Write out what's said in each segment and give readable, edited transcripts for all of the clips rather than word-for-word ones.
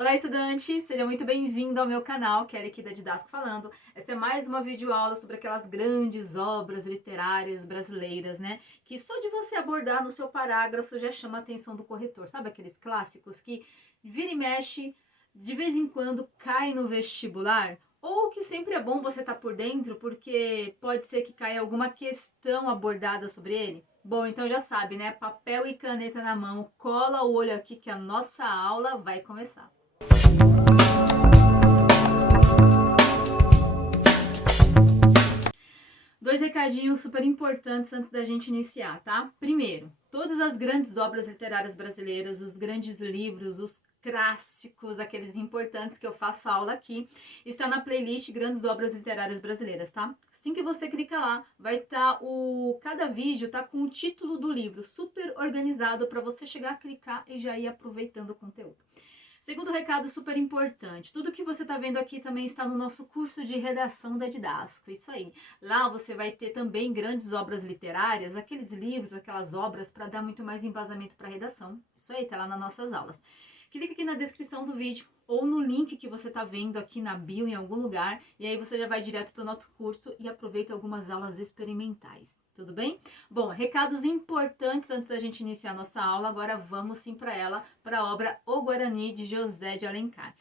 Olá, estudante! Seja muito bem-vindo ao meu canal, Kelly aqui da Didasco falando. Essa é mais uma videoaula sobre aquelas grandes obras literárias brasileiras, né? Que só de você abordar no seu parágrafo já chama a atenção do corretor. Sabe aqueles clássicos que vira e mexe, de vez em quando cai no vestibular? Ou que sempre é bom você estar por dentro, porque pode ser que caia alguma questão abordada sobre ele? Bom, então já sabe, né? Papel e caneta na mão, cola o olho aqui que a nossa aula vai começar. Dois recadinhos super importantes antes da gente iniciar, tá? Primeiro, todas as grandes obras literárias brasileiras, os grandes livros, os clássicos, aqueles importantes que eu faço aula aqui, está na playlist Grandes Obras Literárias Brasileiras, tá? Assim que você clica lá, vai estar cada vídeo tá com o título do livro super organizado para você chegar a clicar e já ir aproveitando o conteúdo. Segundo recado super importante, tudo que você está vendo aqui também está no nosso curso de redação da Didasco, isso aí. Lá você vai ter também grandes obras literárias, aqueles livros, aquelas obras para dar muito mais embasamento para a redação. Isso aí, tá lá nas nossas aulas. Clica aqui na descrição do vídeo ou no link que você está vendo aqui na bio em algum lugar e aí você já vai direto para o nosso curso e aproveita algumas aulas experimentais. Tudo bem? Bom, recados importantes antes da gente iniciar a nossa aula. Agora vamos sim para ela, para a obra O Guarani, de José de Alencar.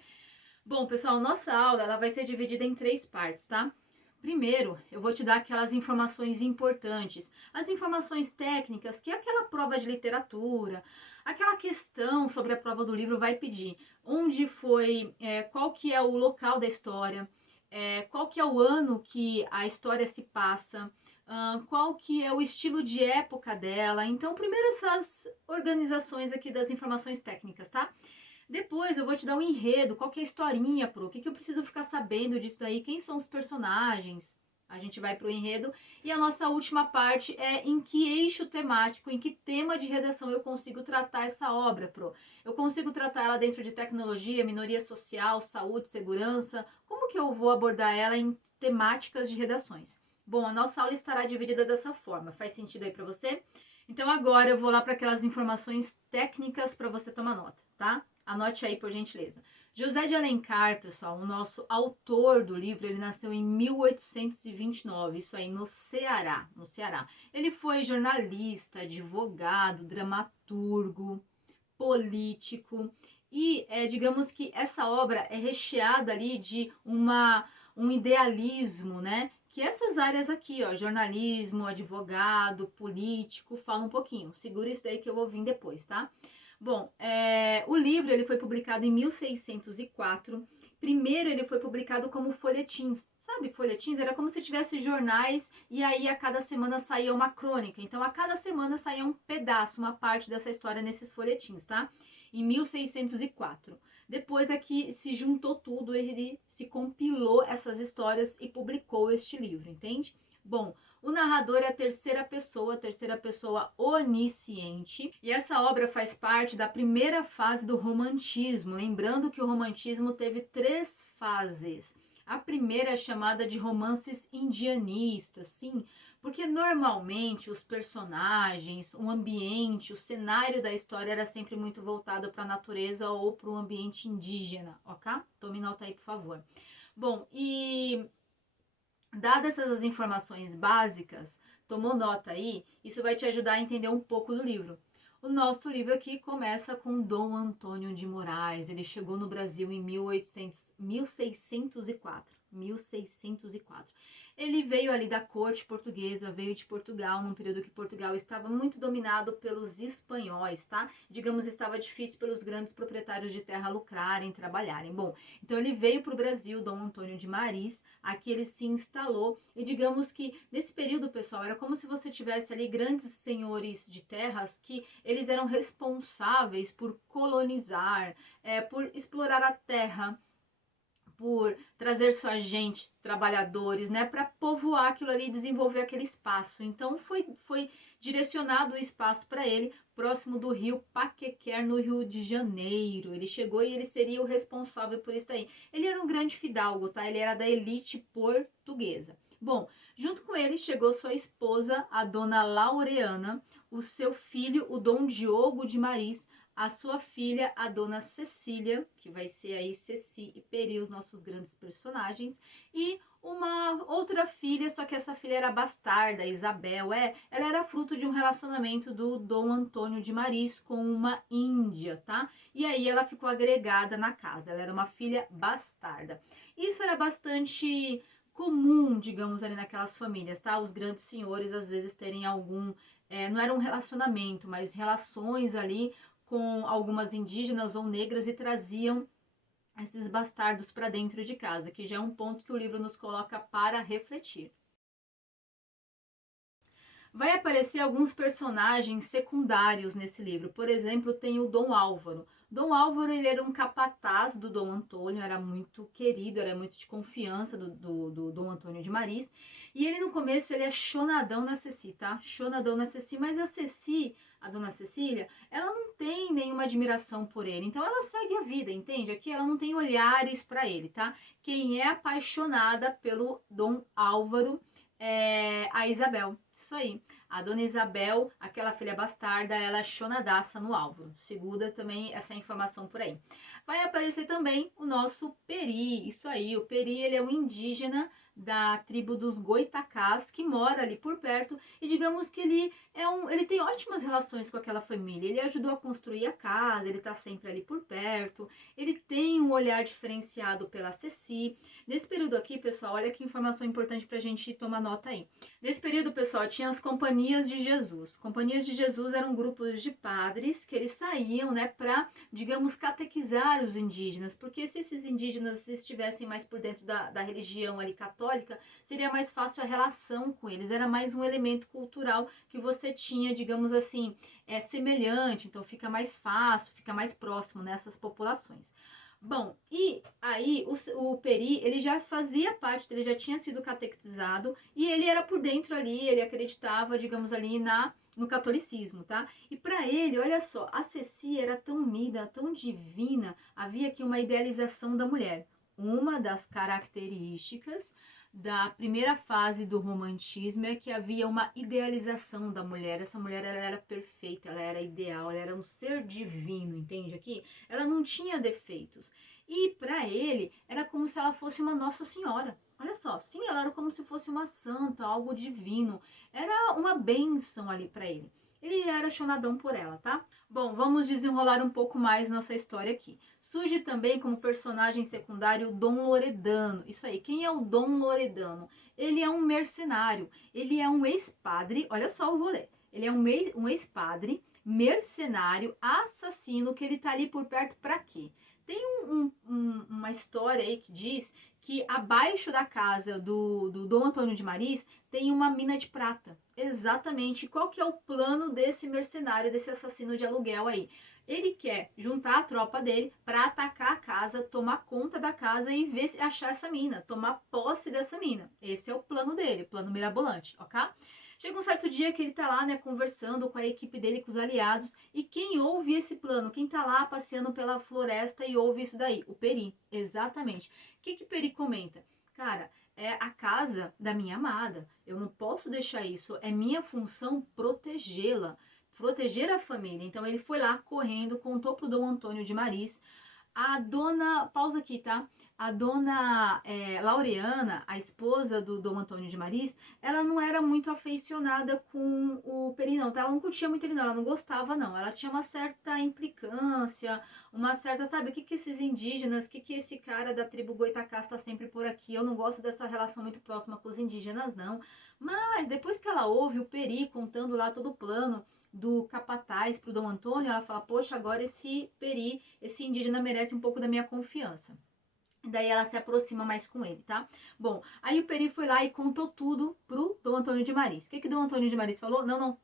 Bom, pessoal, nossa aula ela vai ser dividida em 3 partes, tá? Primeiro, eu vou te dar aquelas informações importantes, as informações técnicas que aquela prova de literatura, aquela questão sobre a prova do livro vai pedir. Onde foi, qual que é o local da história, qual que é o ano que a história se passa, qual que é o estilo de época dela. Então, primeiro essas organizações aqui das informações técnicas, tá? Depois eu vou te dar um enredo, qual que é a historinha, Pro, o que eu preciso ficar sabendo disso daí, quem são os personagens. A gente vai pro enredo. E a nossa última parte é em que eixo temático, em que tema de redação eu consigo tratar essa obra, Pro. Eu consigo tratar ela dentro de tecnologia, minoria social, saúde, segurança. Como que eu vou abordar ela em temáticas de redações? Bom, a nossa aula estará dividida dessa forma. Faz sentido aí para você? Então agora eu vou lá para aquelas informações técnicas para você tomar nota, tá? Anote aí, por gentileza. José de Alencar, pessoal, o nosso autor do livro, ele nasceu em 1829, isso aí no Ceará, Ele foi jornalista, advogado, dramaturgo, político e digamos que essa obra é recheada ali de um idealismo, né? Que essas áreas aqui, ó, jornalismo, advogado, político, falam um pouquinho. Segura isso daí que eu vou vir depois, tá? Bom, o livro ele foi publicado em 1604. Primeiro ele foi publicado como folhetins. Sabe, folhetins? Era como se tivesse jornais e aí a cada semana saía uma crônica. Então a cada semana saía um pedaço, uma parte dessa história nesses folhetins, tá? Em 1604. Depois aqui se juntou tudo, ele se compilou essas histórias e publicou este livro, entende? Bom, o narrador é a terceira pessoa onisciente. E essa obra faz parte da primeira fase do romantismo. Lembrando que o romantismo teve 3 fases. A primeira é chamada de romances indianistas, sim, porque normalmente os personagens, o ambiente, o cenário da história era sempre muito voltado para a natureza ou para o ambiente indígena, ok? Tome nota aí, por favor. Bom, e dadas essas informações básicas, tomou nota aí, isso vai te ajudar a entender um pouco do livro. O nosso livro aqui começa com Dom Antônio de Moraes. Ele chegou no Brasil em 1604. Ele veio ali da corte portuguesa, veio de Portugal, num período que Portugal estava muito dominado pelos espanhóis, tá? Digamos, estava difícil pelos grandes proprietários de terra lucrarem, trabalharem. Bom, então ele veio para o Brasil, Dom Antônio de Maris, aqui ele se instalou e digamos que nesse período, pessoal, era como se você tivesse ali grandes senhores de terras que eles eram responsáveis por colonizar, por explorar a terra, por trazer sua gente, trabalhadores, né, para povoar aquilo ali e desenvolver aquele espaço. Então foi direcionado o espaço para ele, próximo do rio Paquequer, no Rio de Janeiro. Ele chegou e ele seria o responsável por isso aí. Ele era um grande fidalgo, tá? Ele era da elite portuguesa. Bom, junto com ele chegou sua esposa, a dona Laureana, o seu filho, o Dom Diogo de Maris, a sua filha, a dona Cecília, que vai ser aí Ceci e Peri, os nossos grandes personagens, e uma outra filha, só que essa filha era bastarda, Isabel, ela era fruto de um relacionamento do Dom Antônio de Maris com uma índia, tá? E aí ela ficou agregada na casa, ela era uma filha bastarda. Isso era bastante comum, digamos, ali naquelas famílias, tá? Os grandes senhores às vezes terem algum, não era um relacionamento, mas relações ali com algumas indígenas ou negras e traziam esses bastardos para dentro de casa, que já é um ponto que o livro nos coloca para refletir. Vai aparecer alguns personagens secundários nesse livro. Por exemplo, tem o Dom Álvaro. Dom Álvaro, ele era um capataz do Dom Antônio, era muito querido, era muito de confiança do Dom Antônio de Maris. E ele, no começo, ele é chonadão na Ceci, tá? Chonadão na Ceci, mas a Ceci, a dona Cecília, ela não tem nenhuma admiração por ele. Então, ela segue a vida, entende? Aqui ela não tem olhares para ele, tá? Quem é apaixonada pelo Dom Álvaro é a Isabel. Isso aí. A dona Isabel, aquela filha bastarda, ela é chonadaça no Álvaro. Segura também essa informação por aí. Vai aparecer também o nosso Peri. Isso aí, o Peri, ele é um indígena da tribo dos Goitacás, que mora ali por perto, e digamos que ele tem ótimas relações com aquela família. Ele ajudou a construir a casa, ele tá sempre ali por perto, ele tem um olhar diferenciado pela Ceci. Nesse período aqui, pessoal, olha que informação importante pra gente tomar nota aí. Nesse período, pessoal, tinha as companhias de Jesus. Companhias de Jesus eram grupos de padres que eles saíam, né, para, digamos, catequizar os indígenas, porque se esses indígenas estivessem mais por dentro da religião ali católica, seria mais fácil a relação com eles, era mais um elemento cultural que você tinha, digamos assim, semelhante, então fica mais fácil, fica mais próximo nessas populações. Bom, e aí o Peri, ele já fazia parte, ele já tinha sido catequizado e ele era por dentro ali, ele acreditava, digamos ali, no catolicismo, tá? E para ele, olha só, a Ceci era tão unida, tão divina, havia aqui uma idealização da mulher. Uma das características da primeira fase do romantismo é que havia uma idealização da mulher. Essa mulher, ela era perfeita, ela era ideal, ela era um ser divino, entende aqui? Ela não tinha defeitos. E para ele, era como se ela fosse uma Nossa Senhora. Olha só, sim, ela era como se fosse uma santa, algo divino. Era uma bênção ali para ele. Ele era chonadão por ela, tá? Bom, vamos desenrolar um pouco mais nossa história aqui. Surge também como personagem secundário o Dom Loredano. Isso aí, quem é o Dom Loredano? Ele é um mercenário, ele é um ex-padre, olha só o rolê. Ele é um ex-padre, mercenário, assassino, que ele tá ali por perto para quê? Tem uma história aí que diz que abaixo da casa do Dom Antônio de Maris tem uma mina de prata. Exatamente. Qual que é o plano desse mercenário, desse assassino de aluguel aí? Ele quer juntar a tropa dele para atacar a casa, tomar conta da casa e ver se achar essa mina, tomar posse dessa mina. Esse é o plano dele, plano mirabolante, ok? Chega um certo dia que ele tá lá, né, conversando com a equipe dele, com os aliados, e quem ouve esse plano? Quem tá lá passeando pela floresta e ouve isso daí? O Peri, exatamente. O que Peri comenta? Cara, é a casa da minha amada, eu não posso deixar isso, é minha função protegê-la, proteger a família. Então ele foi lá correndo, contou pro Dom Antônio de Maris. A dona, pausa aqui, tá? A dona Laureana, a esposa do Dom Antônio de Maris, ela não era muito afeicionada com o Peri, não, tá? Ela não curtia muito ele, não, ela não gostava, não. Ela tinha uma certa implicância, uma certa, sabe, o que esses indígenas, o que esse cara da tribo Goitacás tá sempre por aqui? Eu não gosto dessa relação muito próxima com os indígenas, não. Mas depois que ela ouve o Peri contando lá todo o plano do capataz pro Dom Antônio, ela fala, poxa, agora esse Peri, esse indígena merece um pouco da minha confiança. Daí ela se aproxima mais com ele, tá? Bom, aí o Peri foi lá e contou tudo pro Dom Antônio de Maris. O que Dom Antônio de Maris falou? Não,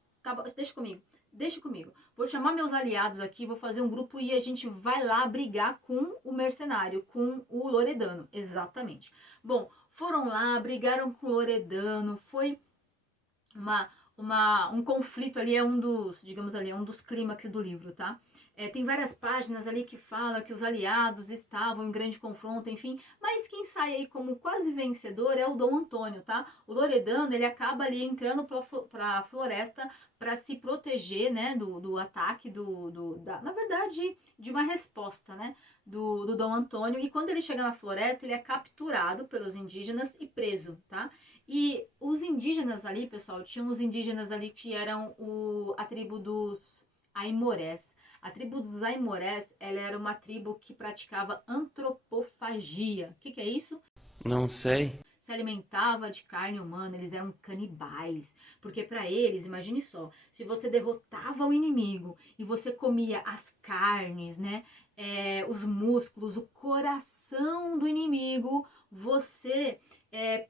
deixa comigo. Deixa comigo. Vou chamar meus aliados aqui, vou fazer um grupo e a gente vai lá brigar com o mercenário, com o Loredano. Exatamente. Bom, foram lá, brigaram com o Loredano, foi um conflito ali, digamos ali, é um dos clímax do livro, tá? Tem várias páginas ali que falam que os aliados estavam em grande confronto, enfim, mas quem sai aí como quase vencedor é o Dom Antônio, tá? O Loredano, ele acaba ali entrando para a floresta para se proteger, né, do ataque, na verdade, de uma resposta, né, do Dom Antônio, e quando ele chega na floresta, ele é capturado pelos indígenas e preso, tá? E os indígenas ali, pessoal, tinham os indígenas ali que eram a tribo dos Aimorés. A tribo dos Aimorés, ela era uma tribo que praticava antropofagia. O que é isso? Não sei. Se alimentava de carne humana, eles eram canibais. Porque para eles, imagine só, se você derrotava o inimigo e você comia as carnes, né, os músculos, o coração do inimigo, você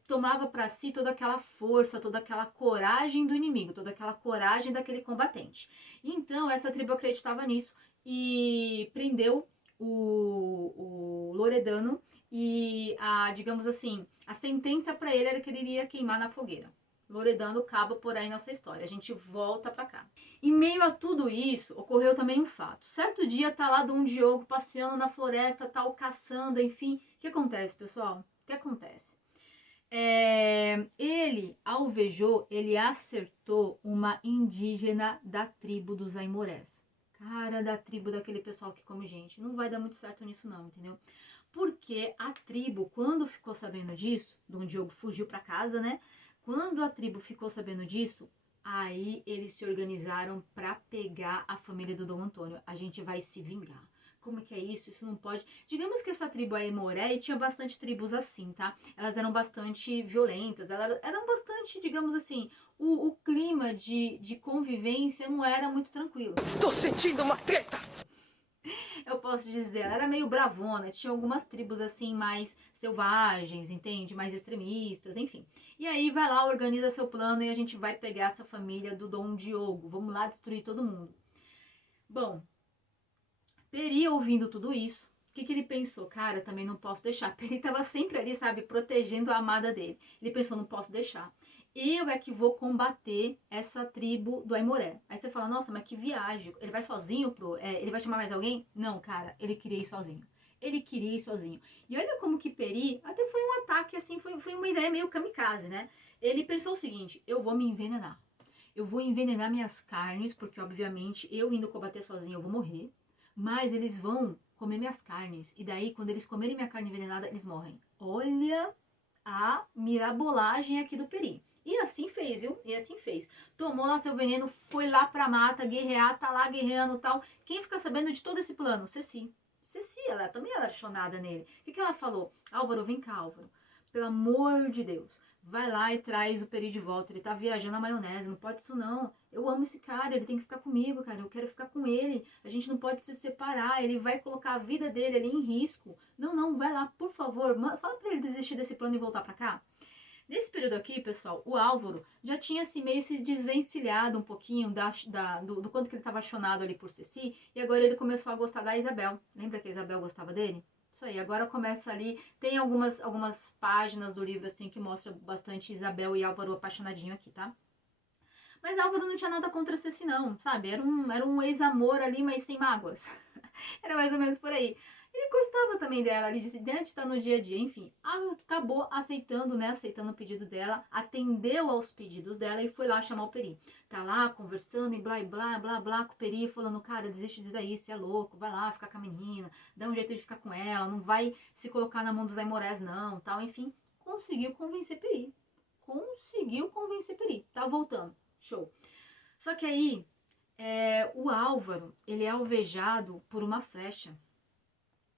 tomava para si toda aquela força, toda aquela coragem do inimigo, toda aquela coragem daquele combatente. Então, essa tribo acreditava nisso e prendeu o Loredano e, digamos assim, a sentença para ele era que ele iria queimar na fogueira. Loredano acaba por aí nessa história. A gente volta para cá. Em meio a tudo isso, ocorreu também um fato. Certo dia tá lá Dom Diogo passeando na floresta, tal, caçando, enfim. O que acontece, pessoal? O que acontece? Ele alvejou, ele acertou uma indígena da tribo dos Aimorés. Cara, da tribo daquele pessoal que come gente. Não vai dar muito certo nisso não, entendeu? Porque a tribo, quando ficou sabendo disso, Dom Diogo fugiu para casa, né? Quando a tribo ficou sabendo disso, aí eles se organizaram para pegar a família do Dom Antônio. A gente vai se vingar. Como é que é isso? Isso não pode. Digamos que essa tribo aí, Moré, e tinha bastante tribos assim, tá? Elas eram bastante violentas, elas eram bastante, digamos assim, o clima de convivência não era muito tranquilo. Estou sentindo uma treta! Eu posso dizer, ela era meio bravona, tinha algumas tribos assim mais selvagens, entende? Mais extremistas, enfim. E aí vai lá, organiza seu plano e a gente vai pegar essa família do Dom Diogo. Vamos lá destruir todo mundo. Bom, Peri ouvindo tudo isso, o que ele pensou? Cara, também não posso deixar. Peri tava sempre ali, sabe, protegendo a amada dele. Ele pensou, não posso deixar. Eu é que vou combater essa tribo do Aimoré. Aí você fala, nossa, mas que viagem. Ele vai sozinho ele vai chamar mais alguém? Não, cara, ele queria ir sozinho. Ele queria ir sozinho. E olha como que Peri, até foi um ataque assim, foi uma ideia meio kamikaze, né? Ele pensou o seguinte, eu vou me envenenar. Eu vou envenenar minhas carnes, porque obviamente eu indo combater sozinho eu vou morrer. Mas eles vão comer minhas carnes. E daí, quando eles comerem minha carne envenenada, eles morrem. Olha a mirabolagem aqui do Peri. E assim fez, viu? E assim fez. Tomou lá seu veneno, foi lá pra mata, guerrear, tá lá guerreando e tal. Quem fica sabendo de todo esse plano? Ceci. Ceci, ela também era apaixonada nele. O que ela falou? Álvaro, vem cá, Álvaro. Pelo amor de Deus. Vai lá e traz o Peri de volta. Ele tá viajando na maionese, não pode isso não. Eu amo esse cara, ele tem que ficar comigo, cara. Eu quero ficar com ele. A gente não pode se separar. Ele vai colocar a vida dele ali em risco. Não, não, vai lá, por favor. Fala pra ele desistir desse plano e voltar pra cá. Nesse período aqui, pessoal, o Álvaro já tinha assim, meio se desvencilhado um pouquinho do quanto que ele estava apaixonado ali por Ceci. E agora ele começou a gostar da Isabel. Lembra que a Isabel gostava dele? Isso aí, agora começa ali, tem algumas páginas do livro assim que mostra bastante Isabel e Álvaro apaixonadinho aqui, tá? Mas Álvaro não tinha nada contra Ceci não, sabe? Era um ex-amor ali, mas sem mágoas. Era mais ou menos por aí. Ele gostava também dela, ele disse, diante está no dia a dia, enfim. Acabou aceitando, né? Aceitando o pedido dela, atendeu aos pedidos dela e foi lá chamar o Peri. Tá lá conversando e blá, blá, blá, blá com o Peri, falando, cara, desiste disso aí, você é louco, vai lá ficar com a menina, dá um jeito de ficar com ela, não vai se colocar na mão dos Aimorés não, tal, enfim. Conseguiu convencer Peri. Conseguiu convencer Peri. Tá voltando. Show. Só que aí, o Álvaro, ele é alvejado por uma flecha.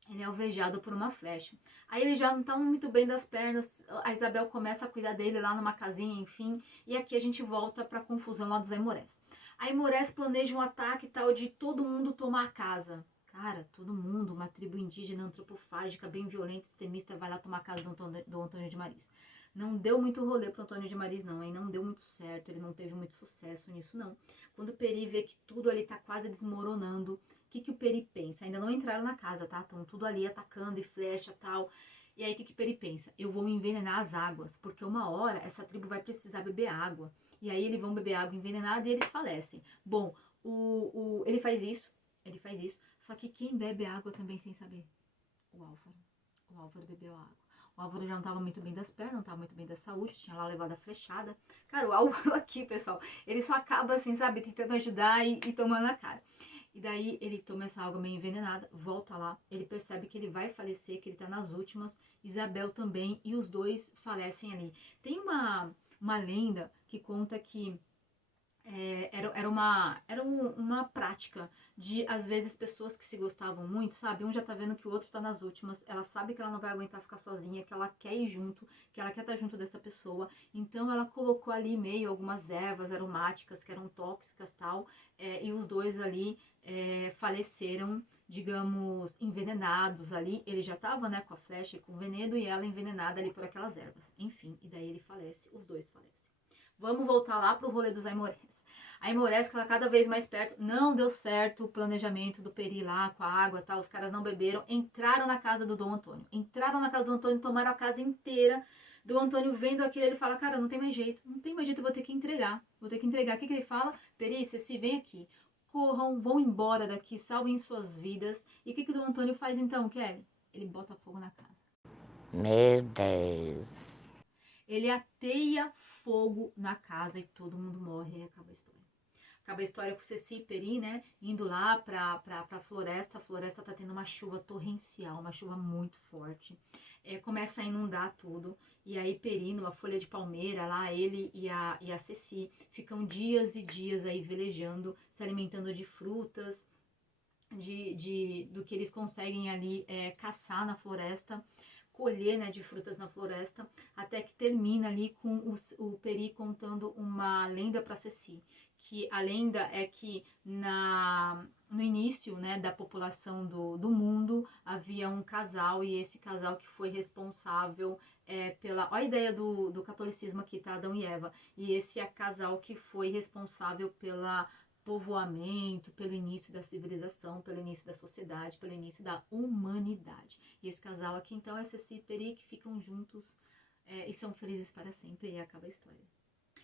Ele é alvejado por uma flecha. Aí ele já não tá muito bem das pernas. A Isabel começa a cuidar dele lá numa casinha, enfim. E aqui a gente volta pra confusão lá dos Aimorés. A Aimorés planeja um ataque tal de todo mundo tomar a casa. Cara, todo mundo, uma tribo indígena antropofágica, bem violenta, extremista, vai lá tomar a casa do Antônio de Maris. Não deu muito rolê pro Antônio de Maris, não, hein? Não deu muito certo, ele não teve muito sucesso nisso, não. Quando o Peri vê que tudo ali tá quase desmoronando, o que o Peri pensa? Ainda não entraram na casa, tá? Estão tudo ali atacando e flecha e tal. E aí o que o Peri pensa? Eu vou envenenar as águas, porque uma hora essa tribo vai precisar beber água. E aí eles vão beber água envenenada e eles falecem. Bom, ele faz isso. Ele faz isso. Só que quem bebe água também sem saber? O Álvaro. O Álvaro bebeu água. O Álvaro já não estava muito bem das pernas, não estava muito bem da saúde, tinha lá levado a flechada. Cara, o Álvaro aqui, pessoal, ele só acaba assim, sabe, tentando ajudar e tomando a cara. E daí ele toma essa água meio envenenada, volta lá, ele percebe que ele vai falecer, que ele tá nas últimas, Isabel também, e os dois falecem ali. Tem uma lenda que conta que era uma prática de, às vezes, pessoas que se gostavam muito, sabe? Um já tá vendo que o outro tá nas últimas, ela sabe que ela não vai aguentar ficar sozinha, que ela quer ir junto, que ela quer estar junto dessa pessoa. Então ela colocou ali meio algumas ervas aromáticas que eram tóxicas e tal, e os dois ali faleceram, digamos, envenenados ali. Ele já tava, né, com a flecha e com o veneno, e ela envenenada ali por aquelas ervas. Enfim, e daí ele falece, os dois falecem. Vamos voltar lá pro rolê dos Aimorés. A Aimorés, que ela cada vez mais perto, não deu certo o planejamento do Peri lá com a água, tá? Os caras não beberam, entraram na casa do Dom Antônio. Entraram na casa do Antônio, tomaram a casa inteira. Do Antônio vendo aquilo, ele fala, cara, não tem mais jeito, eu vou ter que entregar. Vou ter que entregar. O que ele fala? Peri, se vem aqui, corram, vão embora daqui, salvem suas vidas. E o que o Dom Antônio faz então, Kelly? Ele bota fogo na casa. Meu Deus. Ele ateia fogo na casa e todo mundo morre e acaba a história. Acaba a história com Ceci e Peri, né, indo lá pra floresta. A floresta tá tendo uma chuva torrencial, uma chuva muito forte. Começa a inundar tudo. E aí Peri, numa folha de palmeira, lá ele e a Ceci ficam dias e dias aí velejando, se alimentando de frutas, do que eles conseguem ali caçar na floresta, colher, né, de frutas na floresta, até que termina ali com o Peri contando uma lenda para Ceci, que a lenda é que no início, né, da população do mundo havia um casal, e esse casal que foi responsável pela... Olha a ideia do catolicismo aqui, tá? Adão e Eva. E esse é casal que foi responsável pela povoamento, pelo início da civilização, pelo início da sociedade, pelo início da humanidade. E esse casal aqui, então, é Ceci e Peri, que ficam juntos e são felizes para sempre, e acaba a história.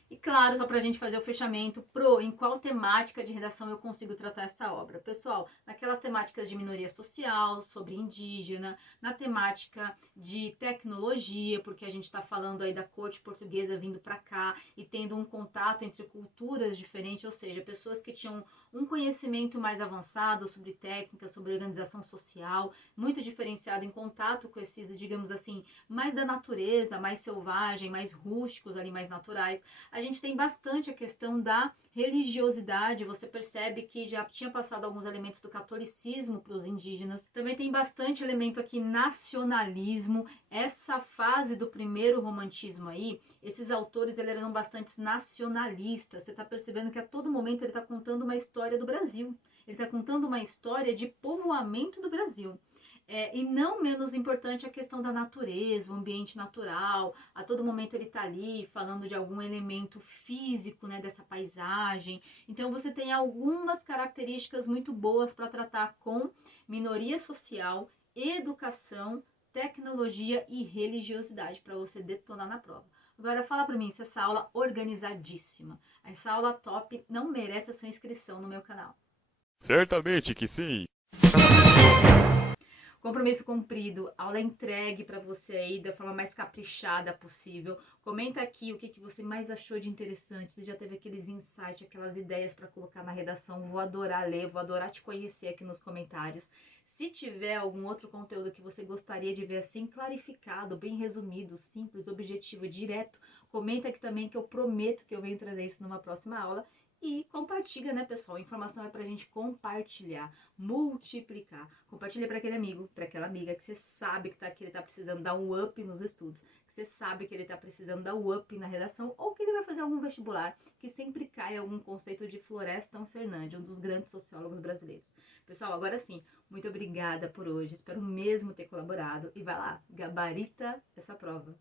E claro, só pra gente fazer o fechamento, em qual temática de redação eu consigo tratar essa obra? Pessoal, naquelas temáticas de minoria social, sobre indígena, na temática de tecnologia, porque a gente tá falando aí da corte portuguesa vindo pra cá e tendo um contato entre culturas diferentes, ou seja, pessoas que tinham um conhecimento mais avançado sobre técnica, sobre organização social, muito diferenciado em contato com esses, digamos assim, mais da natureza, mais selvagem, mais rústicos ali, mais naturais. A gente tem bastante a questão da religiosidade, você percebe que já tinha passado alguns elementos do catolicismo para os indígenas. Também tem bastante elemento aqui nacionalismo. Essa fase do primeiro romantismo aí, esses autores eles eram bastante nacionalistas. Você está percebendo que a todo momento ele está contando uma história do Brasil. Ele está contando uma história de povoamento do Brasil. E não menos importante a questão da natureza, o ambiente natural. A todo momento ele está ali falando de algum elemento físico, né, dessa paisagem. Então você tem algumas características muito boas para tratar com minoria social, educação, tecnologia e religiosidade para você detonar na prova. Agora fala para mim se essa aula organizadíssima, essa aula top não merece a sua inscrição no meu canal. Certamente que sim. Compromisso cumprido, aula entregue para você aí da forma mais caprichada possível. Comenta aqui o que você mais achou de interessante, se já teve aqueles insights, aquelas ideias para colocar na redação. Vou adorar ler, vou adorar te conhecer aqui nos comentários. Se tiver algum outro conteúdo que você gostaria de ver assim, clarificado, bem resumido, simples, objetivo, direto, comenta aqui também que eu prometo que eu venho trazer isso numa próxima aula. E compartilha, né, pessoal? A informação é pra gente compartilhar, multiplicar. Compartilha para aquele amigo, para aquela amiga que você sabe que ele tá precisando dar um up nos estudos, que você sabe que ele tá precisando dar um up na redação, ou que ele vai fazer algum vestibular, que sempre cai algum conceito de Florestan Fernandes, um dos grandes sociólogos brasileiros. Pessoal, agora sim, muito obrigada por hoje. Espero mesmo ter colaborado. E vai lá, gabarita essa prova.